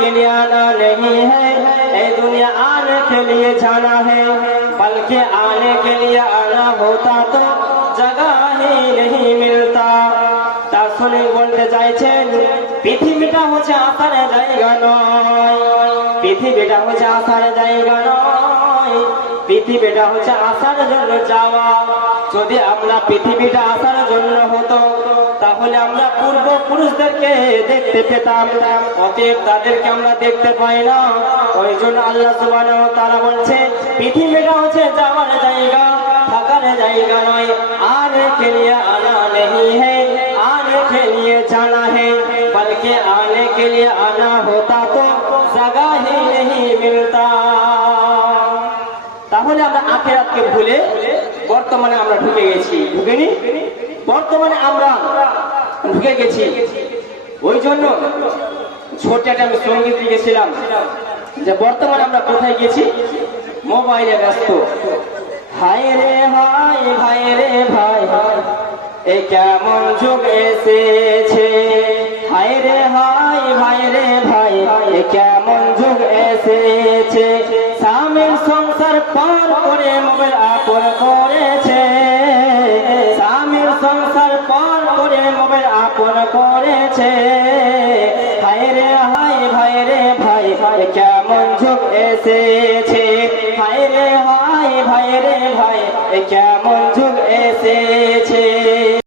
के लिए आना नहीं है ये दुनिया आने के लिए जाना है बल्कि आने के लिए आना होता तो जगह ही नहीं मिलता তার শুনে বলতে চাইছেন পৃথিবীটা হচ্ছে আসার জায়গা নয় পৃথিবীটা হচ্ছে আসার জায়গা নয় পৃথিবীটা হচ্ছে আসার জন্য যাওয়া যদি আমরা পৃথিবীটা আসার জন্য হতো তাহলে আমরা পূর্বপুরুষদেরকে দেখতে পেতাম। অতএব তাদেরকে আমরা দেখতে পাই না। ওই জন্য আল্লাহ সুবাহ তারা বলছে পৃথিবীটা হচ্ছে যাওয়ার জায়গা, থাকার জায়গা নয়। আর কে আনা নেই হে, আর কে নিয়ে জানা হে। বলকে আনে কে লিয়ে আনা হতা তো জাগা হি নেই মিলতা। তাহলে আমরা আখেরাতকে ভুলে বর্তমানে আমরা ঢুকে গেছি। ঢুকিনি বর্তমানে আমরা ঢুকে গেছি। ওই জন্য ছোট একটা আমি সংগীত লিখেছিলাম যে, বর্তমানে আমরা কোথায় গেছি? মোবাইলে ব্যস্ত। হায় রে, হায় ভাই রে, ভাই এ কেমন যুগ এসেছে? হায় রে, হায় ভাই রে, ভাই, এ কেমন যুগ এসেছে? স্বামীর সংসার পার করে মোবাইল আপন মোবাইল আপন করেছে। হায় রে, হায়, ভাই রে, ভাই ভাই, কেমন ঝোঁক এসেছে। হায় রে, হায়, ভাই রে, ভাই, কেমন ঝোঁক এসেছে।